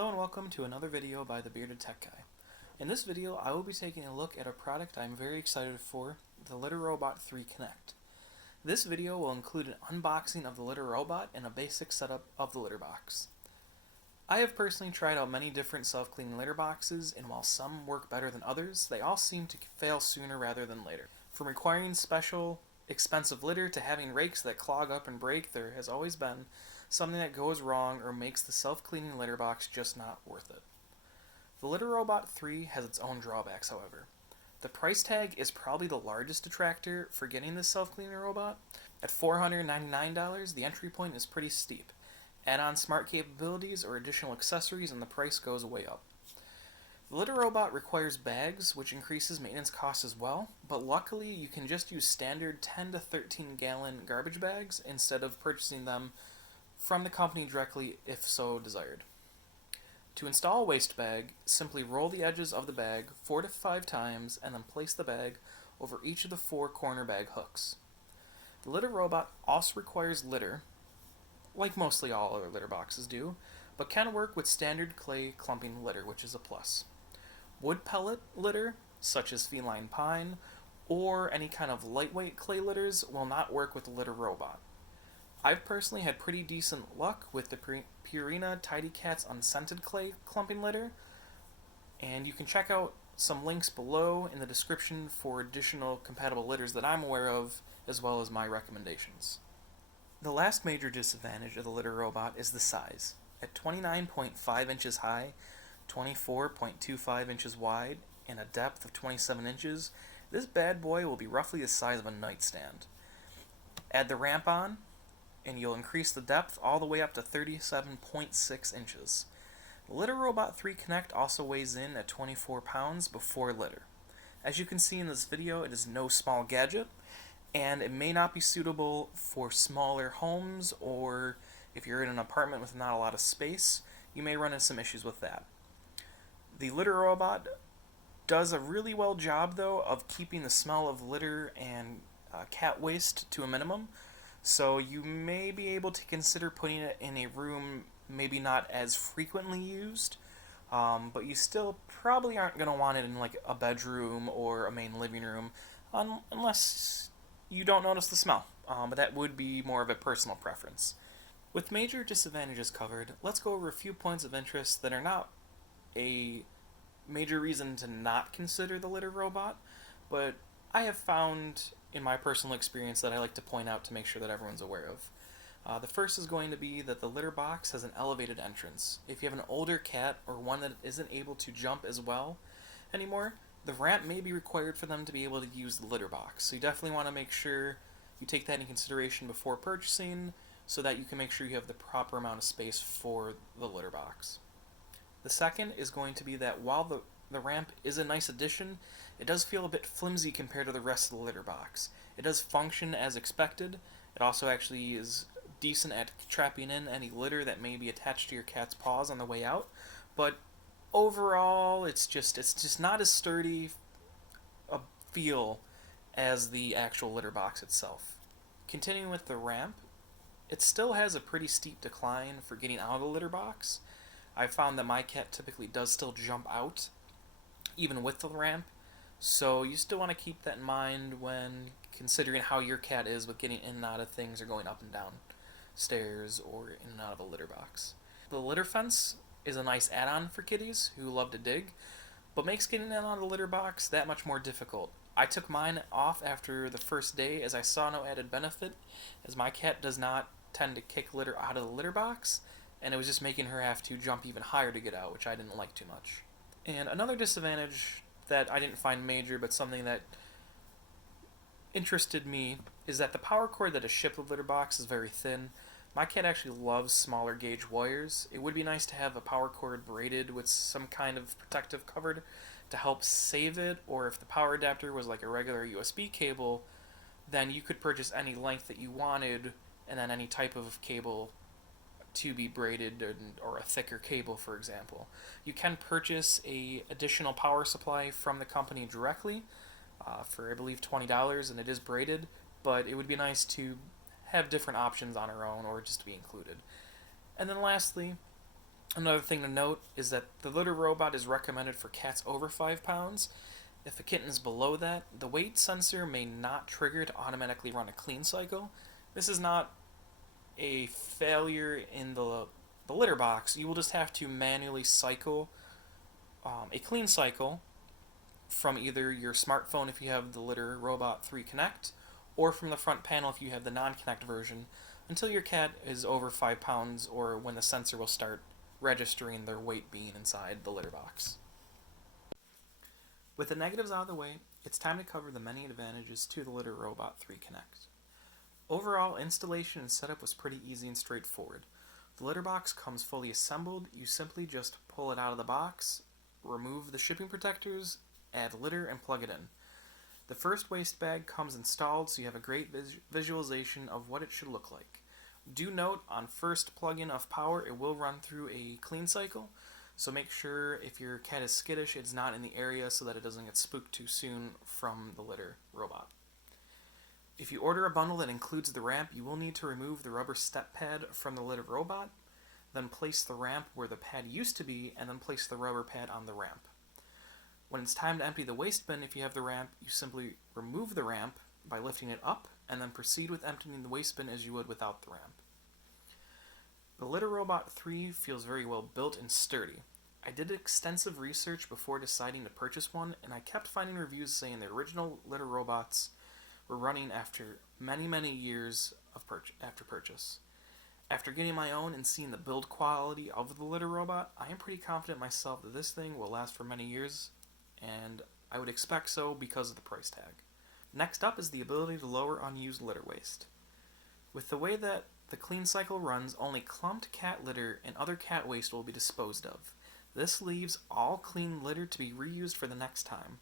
Hello and welcome to another video by the Bearded Tech Guy. In this video, I will be taking a look at a product I'm very excited for, the Litter Robot 3 Connect. This video will include an unboxing of the Litter Robot and a basic setup of the litter box. I have personally tried out many different self-cleaning litter boxes, and while some work better than others, they all seem to fail sooner rather than later. From requiring special, expensive litter to having rakes that clog up and break, there has always been something that goes wrong or makes the self-cleaning litter box just not worth it. The Litter Robot 3 has its own drawbacks, however. The price tag is probably the largest detractor for getting this self-cleaning robot. At $499, the entry point is pretty steep. Add on smart capabilities or additional accessories and the price goes way up. The Litter Robot requires bags, which increases maintenance costs as well, but luckily you can just use standard 10 to 13 gallon garbage bags instead of purchasing them from the company directly if so desired. To install a waste bag, simply roll the edges of the bag 4 to 5 times and then place the bag over each of the 4 corner bag hooks. The Litter Robot also requires litter, like mostly all other litter boxes do, but can work with standard clay clumping litter, which is a plus. Wood pellet litter, such as feline pine, or any kind of lightweight clay litters will not work with the Litter Robot. I've personally had pretty decent luck with the Purina Tidy Cats unscented clay clumping litter, and you can check out some links below in the description for additional compatible litters that I'm aware of, as well as my recommendations. The last major disadvantage of the Litter Robot is the size. At 29.5 inches high, 24.25 inches wide, and a depth of 27 inches, this bad boy will be roughly the size of a nightstand. Add the ramp on, and you'll increase the depth all the way up to 37.6 inches. The Litter Robot 3 Connect also weighs in at 24 pounds before litter. As you can see in this video, it is no small gadget, and it may not be suitable for smaller homes, or if you're in an apartment with not a lot of space, you may run into some issues with that. The Litter Robot does a really well job, though, of keeping the smell of litter and cat waste to a minimum, so you may be able to consider putting it in a room maybe not as frequently used, but you still probably aren't going to want it in like a bedroom or a main living room unless you don't notice the smell, but that would be more of a personal preference. With major disadvantages covered, let's go over a few points of interest that are not a major reason to not consider the Litter Robot, but I have found in my personal experience that I like to point out to make sure that everyone's aware of. The first is going to be that the litter box has an elevated entrance. If you have an older cat or one that isn't able to jump as well anymore, the ramp may be required for them to be able to use the litter box. So you definitely want to make sure you take that into consideration before purchasing so that you can make sure you have the proper amount of space for the litter box. The second is going to be that while the ramp is a nice addition, it does feel a bit flimsy compared to the rest of the litter box. It does function as expected. It also actually is decent at trapping in any litter that may be attached to your cat's paws on the way out, but overall it's just not as sturdy a feel as the actual litter box itself. Continuing with the ramp, it still has a pretty steep decline for getting out of the litter box. I've found that my cat typically does still jump out, even with the ramp, so you still want to keep that in mind when considering how your cat is with getting in and out of things or going up and down stairs or in and out of a litter box. The litter fence is a nice add-on for kitties who love to dig, but makes getting in and out of the litter box that much more difficult. I took mine off after the first day as I saw no added benefit, as my cat does not tend to kick litter out of the litter box, and it was just making her have to jump even higher to get out, which I didn't like too much. And another disadvantage that I didn't find major, but something that interested me, is that the power cord that is shipped with litter box is very thin. My cat actually loves smaller gauge wires. It would be nice to have a power cord braided with some kind of protective cover to help save it, or if the power adapter was like a regular USB cable, then you could purchase any length that you wanted, and then any type of cable to be braided, or a thicker cable, for example. You can purchase a additional power supply from the company directly for I believe $20, and it is braided, but it would be nice to have different options on our own or just to be included. And then lastly, Another thing to note is that the litter robot is recommended for cats over 5 pounds. If a kitten is below that, the weight sensor may not trigger to automatically run a clean cycle. This is not a failure in the litter box. You will just have to manually cycle a clean cycle from either your smartphone if you have the Litter Robot 3 Connect, or from the front panel if you have the non-Connect version, until your cat is over 5 pounds or when the sensor will start registering their weight being inside the litter box. With the negatives out of the way, it's time to cover the many advantages to the Litter Robot 3 Connect. Overall, installation and setup was pretty easy and straightforward. The litter box comes fully assembled. You simply just pull it out of the box, remove the shipping protectors, add litter, and plug it in. The first waste bag comes installed, so you have a great visualization of what it should look like. Do note, on first plug-in of power, it will run through a clean cycle, so make sure if your cat is skittish, it's not in the area so that it doesn't get spooked too soon from the litter robot. If you order a bundle that includes the ramp, you will need to remove the rubber step pad from the litter robot, then place the ramp where the pad used to be, and then place the rubber pad on the ramp. When it's time to empty the waste bin, if you have the ramp, you simply remove the ramp by lifting it up, and then proceed with emptying the waste bin as you would without the ramp. The Litter Robot 3 feels very well built and sturdy. I did extensive research before deciding to purchase one, and I kept finding reviews saying the original Litter Robots were running after many years after purchase. After getting my own and seeing the build quality of the Litter Robot, I am pretty confident myself that this thing will last for many years, and I would expect so because of the price tag. Next up is the ability to lower unused litter waste. With the way that the clean cycle runs, only clumped cat litter and other cat waste will be disposed of. This leaves all clean litter to be reused for the next time.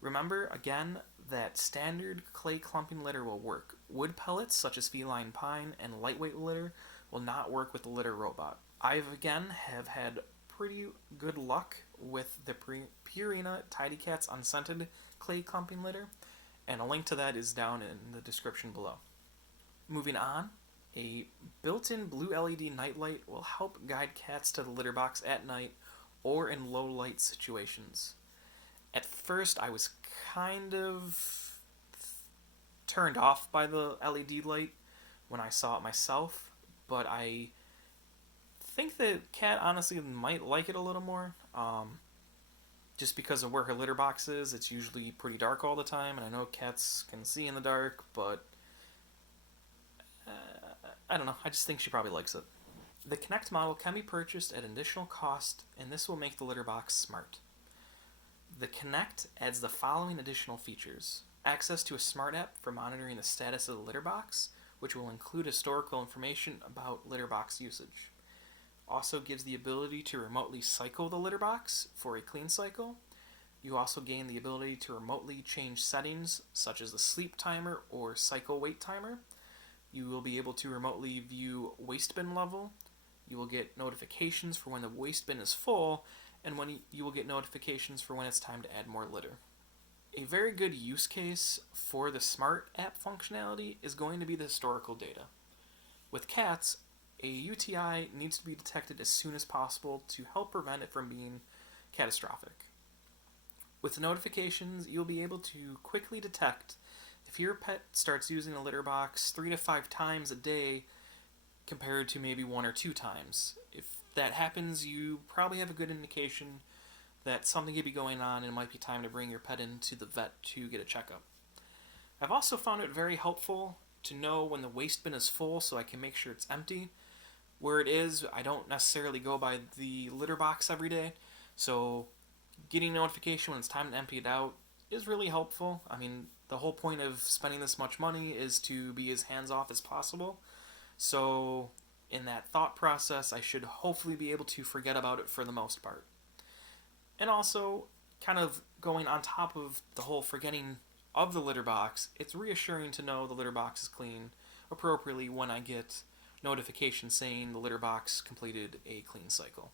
Remember, again, that standard clay clumping litter will work. Wood pellets, such as feline pine, and lightweight litter will not work with the Litter Robot. I have had pretty good luck with the Purina Tidy Cats unscented clay clumping litter, and a link to that is down in the description below. Moving on, a built-in blue LED nightlight will help guide cats to the litter box at night or in low light situations. At first, I was kind of turned off by the LED light when I saw it myself, but I think the cat honestly might like it a little more. Just because of where her litter box is, it's usually pretty dark all the time, and I know cats can see in the dark, but I don't know, I just think she probably likes it. The Connect model can be purchased at an additional cost, and this will make the litter box smart. The Connect adds the following additional features: access to a smart app for monitoring the status of the litter box, which will include historical information about litter box usage. Also gives the ability to remotely cycle the litter box for a clean cycle. You also gain the ability to remotely change settings, such as the sleep timer or cycle wait timer. You will be able to remotely view waste bin level. You will get notifications for when the waste bin is full, and when you will get notifications for when it's time to add more litter. A very good use case for the smart app functionality is going to be the historical data. With cats, a UTI needs to be detected as soon as possible to help prevent it from being catastrophic. With the notifications, you'll be able to quickly detect if your pet starts using a litter box 3 to 5 times a day compared to maybe 1 or 2 times. If that happens, you probably have a good indication that something could be going on and it might be time to bring your pet into the vet to get a checkup. I've also found it very helpful to know when the waste bin is full so I can make sure it's empty. Where it is, I don't necessarily go by the litter box every day, so getting notification when it's time to empty it out is really helpful. I mean, the whole point of spending this much money is to be as hands-off as possible, so in that thought process, I should hopefully be able to forget about it for the most part. And also, kind of going on top of the whole forgetting of the litter box, it's reassuring to know the litter box is clean appropriately when I get notification saying the litter box completed a clean cycle.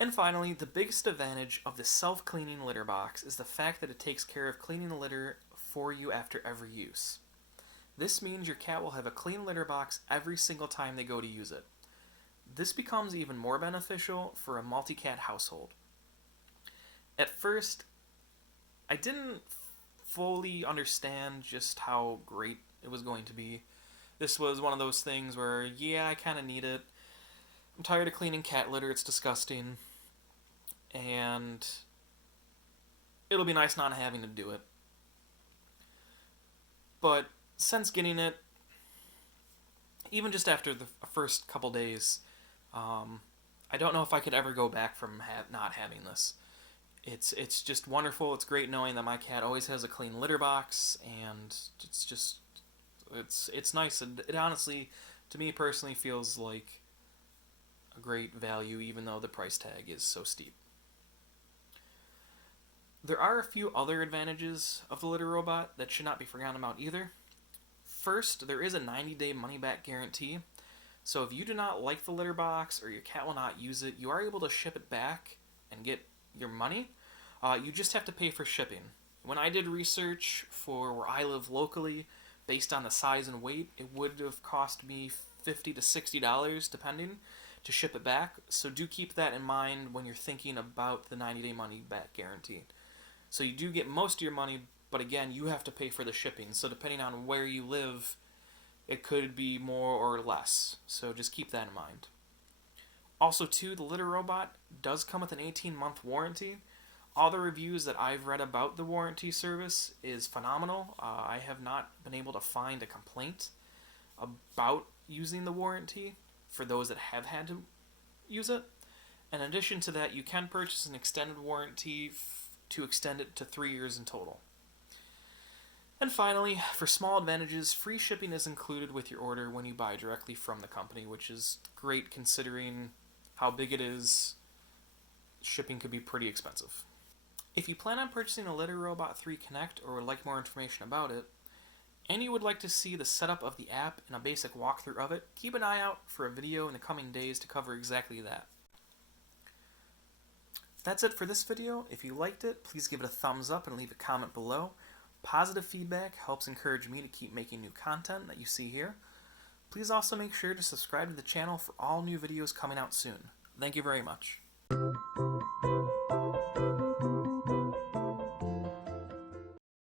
And finally, the biggest advantage of the self-cleaning litter box is the fact that it takes care of cleaning the litter for you after every use. This means your cat will have a clean litter box every single time they go to use it. This becomes even more beneficial for a multi-cat household. At first, I didn't fully understand just how great it was going to be. This was one of those things where, yeah, I kind of need it. I'm tired of cleaning cat litter, it's disgusting. And it'll be nice not having to do it. But since getting it, even just after the first couple days, I don't know if I could ever go back from not having this. It's just wonderful. It's great knowing that my cat always has a clean litter box, and it's nice. And it honestly, to me personally, feels like a great value, even though the price tag is so steep. There are a few other advantages of the litter robot that should not be forgotten about either. First, there is a 90-day money-back guarantee. So if you do not like the litter box or your cat will not use it, you are able to ship it back and get your money. You just have to pay for shipping. When I did research for where I live locally, based on the size and weight, it would have cost me $50 to $60 depending to ship it back. So do keep that in mind when you're thinking about the 90-day money-back guarantee. So you do get most of your money, but again, you have to pay for the shipping. So depending on where you live, it could be more or less. So just keep that in mind. Also, too, the litter robot does come with an 18-month warranty. All the reviews that I've read about the warranty service is phenomenal. I have not been able to find a complaint about using the warranty for those that have had to use it. In addition to that, you can purchase an extended warranty to extend it to 3 years in total. And finally, for small advantages, free shipping is included with your order when you buy directly from the company, which is great considering how big it is. Shipping could be pretty expensive. If you plan on purchasing a Litter Robot 3 Connect or would like more information about it, and you would like to see the setup of the app and a basic walkthrough of it, keep an eye out for a video in the coming days to cover exactly that. That's it for this video. If you liked it, please give it a thumbs up and leave a comment below. Positive feedback helps encourage me to keep making new content that you see here. Please also make sure to subscribe to the channel for all new videos coming out soon. Thank you very much.